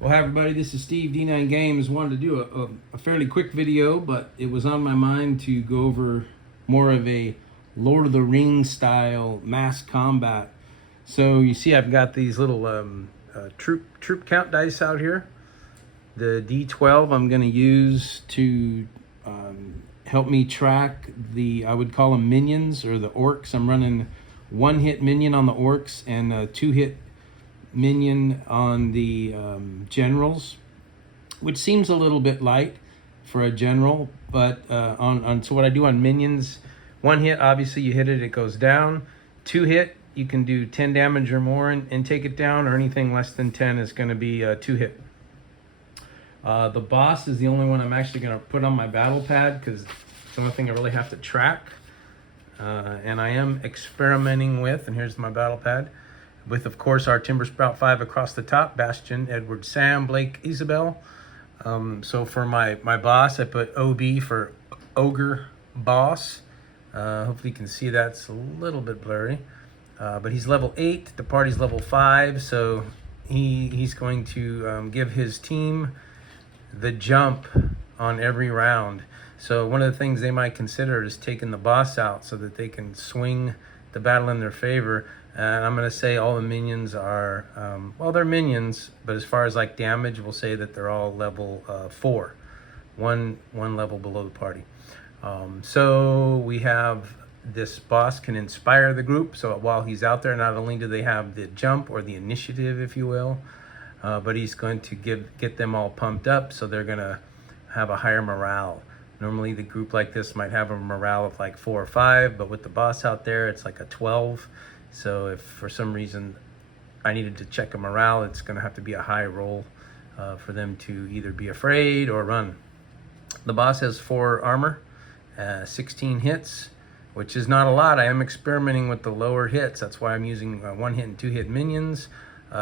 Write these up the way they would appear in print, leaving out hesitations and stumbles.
Well, hi everybody, this is Steve, D9 Games. Wanted to do a fairly quick video, but it was on my mind to go over more of a Lord of the Rings style mass combat. So you see I've got these little troop count dice out here. The D12 I'm going to use to help me track the, I would call them minions or the orcs. I'm running one hit minion on the orcs and a 2-hit minion on the generals, which seems a little bit light for a general, but so what I do on minions, 1 hit, obviously you hit it, it goes down. 2 hit, you can do 10 damage or more and take it down, or anything less than 10 is going to be a 2 hit. The boss is the only one I'm actually going to put on my battle pad because it's the only thing I really have to track. And I am experimenting with, and here's my battle pad, with, of course, our Timber Sprout 5 across the top, Bastion, Edward, Sam, Blake, Isabel. So for my boss, I put OB for Ogre Boss. Hopefully you can see that's a little bit blurry. But he's level 8, the party's level 5, so he's going to give his team the jump on every round. So one of the things they might consider is taking the boss out so that they can swing the battle in their favor. And I'm going to say all the minions are, well, they're minions, but as far as like damage, we'll say that they're all level 4, one level below the party. So we have this boss can inspire the group. So while he's out there, not only do they have the jump or the initiative, if you will, but he's going to get them all pumped up, so they're going to have a higher morale. Normally the group like this might have a morale of like 4 or 5, but with the boss out there, it's like a 12. So if for some reason I needed to check a morale, it's going to have to be a high roll for them to either be afraid or run. The boss has 4 armor, 16 hits, which is not a lot. I am experimenting with the lower hits. That's why I'm using 1-hit and 2-hit minions.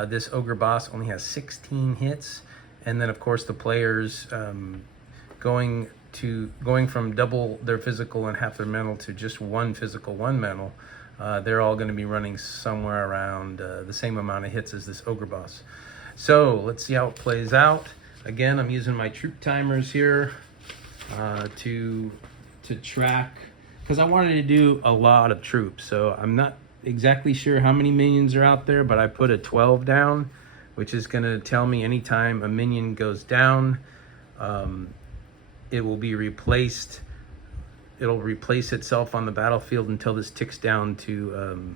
This ogre boss only has 16 hits. And then, of course, the players going from double their physical and half their mental to just 1 physical, 1 mental. They're all going to be running somewhere around the same amount of hits as this ogre boss. So let's see how it plays out. Again, I'm using my troop timers here to track, because I wanted to do a lot of troops. So I'm not exactly sure how many minions are out there, but I put a 12 down, which is going to tell me anytime a minion goes down, it will be replaced. It'll replace itself on the battlefield until this ticks down to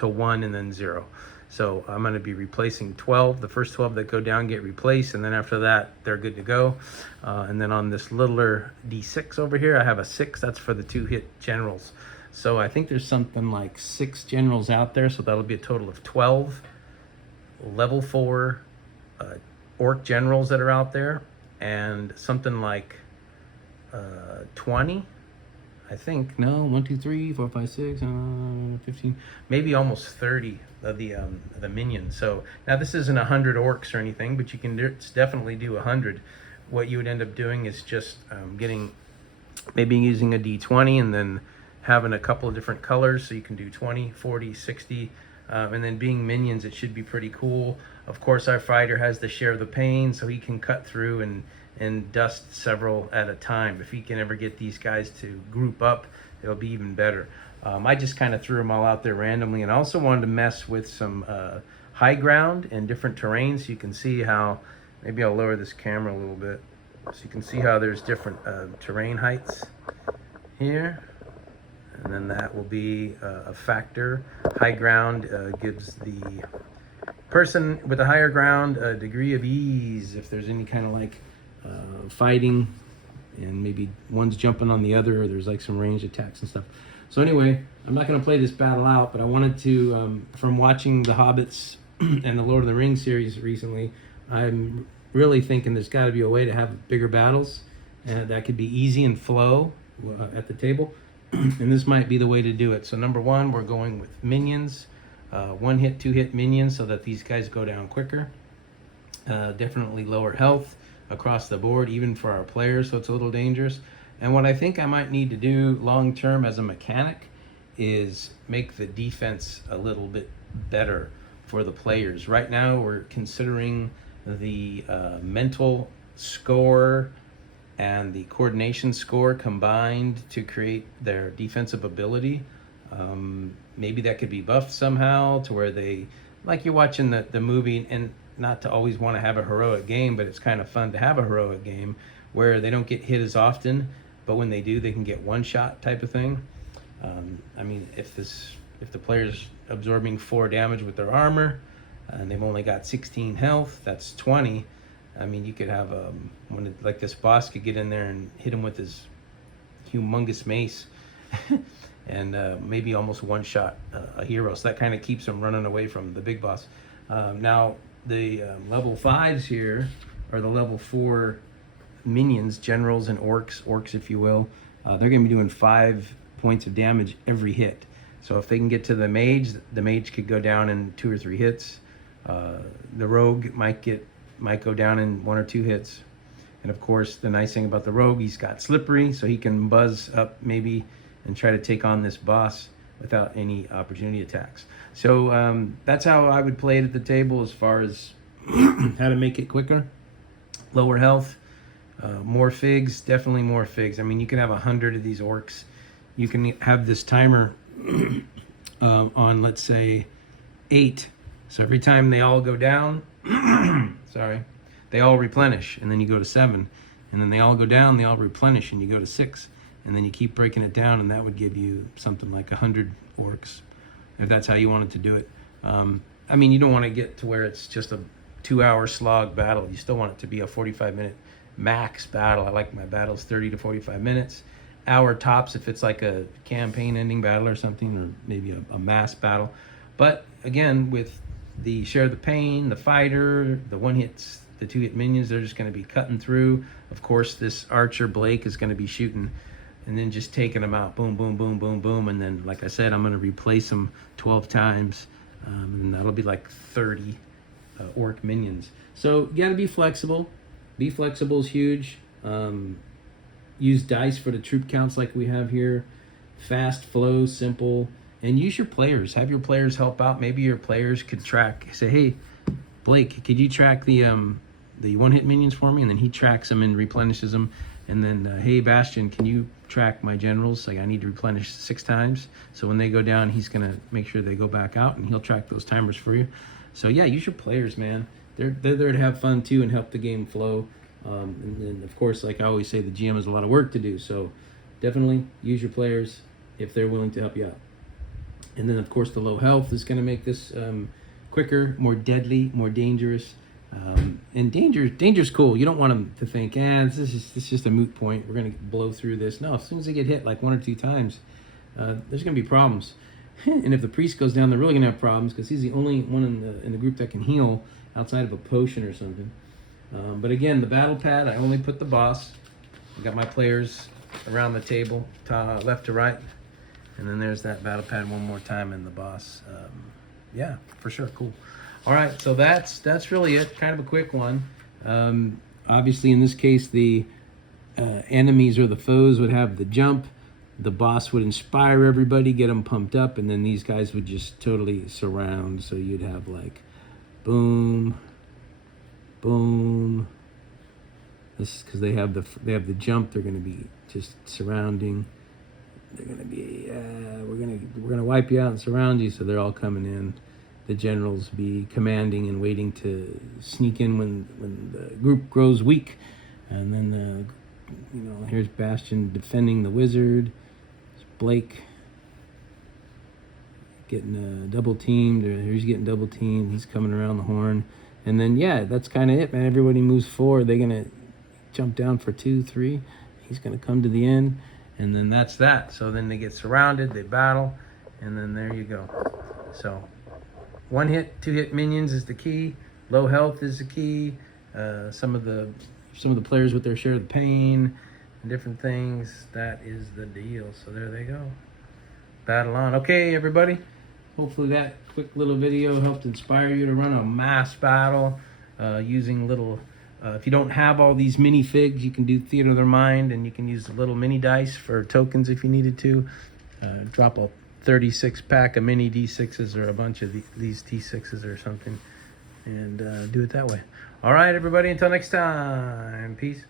1 and then 0. So I'm going to be replacing 12. The first 12 that go down get replaced, and then after that, they're good to go. And then on this littler D6 over here, I have a 6. That's for the 2-hit generals. So I think there's something like 6 generals out there, so that'll be a total of 12 level 4 orc generals that are out there, and something like 20. I think, no, 1, 2, 3, 4, 5, 6, 15, maybe almost 30 of the minions. So now this isn't 100 orcs or anything, but you can definitely do 100. What you would end up doing is just maybe using a D20 and then having a couple of different colors, so you can do 20, 40, 60, and then being minions, it should be pretty cool. Of course, our fighter has the share the pain, so he can cut through and dust several at a time. If he can ever get these guys to group up, it'll be even better. I just kind of threw them all out there randomly, and I also wanted to mess with some high ground and different terrains, so you can see how, maybe I'll lower this camera a little bit, so you can see how there's different terrain heights here, and then that will be a factor. High ground gives the person with the higher ground a degree of ease if there's any kind of like fighting, and maybe one's jumping on the other, or there's like some ranged attacks and stuff. So anyway, I'm not going to play this battle out, but I wanted to, from watching the Hobbits and the Lord of the Rings series recently, I'm really thinking there's got to be a way to have bigger battles that could be easy and flow at the table, and this might be the way to do it. So number 1, we're going with minions, 1-hit, 2-hit minions, so that these guys go down quicker. Definitely lower health across the board, even for our players, so it's a little dangerous. And what I think I might need to do long term as a mechanic is make the defense a little bit better for the players. Right now we're considering the mental score and the coordination score combined to create their defensive ability. Maybe that could be buffed somehow to where they, like you're watching the movie, and not to always want to have a heroic game, but it's kind of fun to have a heroic game where they don't get hit as often, but when they do, they can get one shot type of thing. I mean, if the player's absorbing 4 damage with their armor, and they've only got 16 health, that's 20. I mean, you could have like this boss could get in there and hit him with his humongous mace, and maybe almost one shot a hero. So that kind of keeps him running away from the big boss. Now the level 5s here are the level 4 minions, generals and orcs if you will. They're going to be doing 5 points of damage every hit. So if they can get to the mage could go down in 2 or 3 hits. The rogue might go down in 1 or 2 hits. And of course, the nice thing about the rogue, he's got slippery, so he can buzz up maybe and try to take on this boss without any opportunity attacks. So that's how I would play it at the table as far as how to make it quicker. Lower health, more figs, definitely more figs. I mean, you can have 100 of these orcs. You can have this timer on, let's say, 8. So every time they all go down, sorry, they all replenish, and then you go to 7, and then they all go down, they all replenish, and you go to 6, and then you keep breaking it down, and that would give you something like 100 orcs, if that's how you wanted to do it. I mean, you don't want to get to where it's just a 2-hour slog battle. You still want it to be a 45-minute max battle. I like my battles 30 to 45 minutes. Hour tops if it's like a campaign ending battle or something, or maybe a mass battle. But again, with the share the pain, the fighter, the 1-hits, the 2-hit minions, they're just going to be cutting through. Of course, this archer Blake is going to be shooting and then just taking them out. Boom, boom, boom, boom, boom. And then, like I said, I'm going to replace them 12 times. And that'll be like 30 orc minions. So you got to be flexible. Be flexible is huge. Use dice for the troop counts like we have here. Fast flow, simple. And use your players. Have your players help out. Maybe your players could track. Say, hey, Blake, could you track the 1-hit minions for me? And then he tracks them and replenishes them. And then, hey, Bastion, can you track my generals? Like, I need to replenish 6 times. So when they go down, he's going to make sure they go back out, and he'll track those timers for you. So, yeah, use your players, man. They're there to have fun, too, and help the game flow. And then, of course, like I always say, the GM has a lot of work to do. So definitely use your players if they're willing to help you out. And then, of course, the low health is going to make this quicker, more deadly, more dangerous. And danger's cool. You don't want them to think, this is just a moot point. We're going to blow through this. No, as soon as they get hit like 1 or 2 times, there's going to be problems. And if the priest goes down, they're really going to have problems because he's the only one in the group that can heal outside of a potion or something. But again, the battle pad, I only put the boss. I got my players around the table, left to right. And then there's that battle pad one more time and the boss. Yeah, for sure, cool. All right, so that's really it. Kind of a quick one. Obviously, in this case, the enemies or the foes would have the jump. The boss would inspire everybody, get them pumped up, and then these guys would just totally surround. So you'd have like, boom, boom. This is because they have the jump. They're going to be just surrounding. They're going to be we're gonna wipe you out and surround you. So they're all coming in. The generals be commanding and waiting to sneak in when the group grows weak. And then here's Bastion defending the wizard. There's Blake getting double teamed. He's getting double teamed. He's coming around the horn. And then that's kind of it, man. Everybody moves forward. They're gonna jump down for 2, 3. He's gonna come to the end, and then that's that. So then they get surrounded, they battle, and then there you go. So 1-hit, 2-hit minions is the key. Low health is the key. Some of the players with their share of the pain and different things. That is the deal. So there they go. Battle on. Okay, everybody. Hopefully that quick little video helped inspire you to run a mass battle using little. If you don't have all these mini figs, you can do theater of their mind, and you can use the little mini dice for tokens if you needed to. Drop a 36 pack of mini D6s or a bunch of these D6s or something, and do it that way. All right, everybody, until next time. Peace.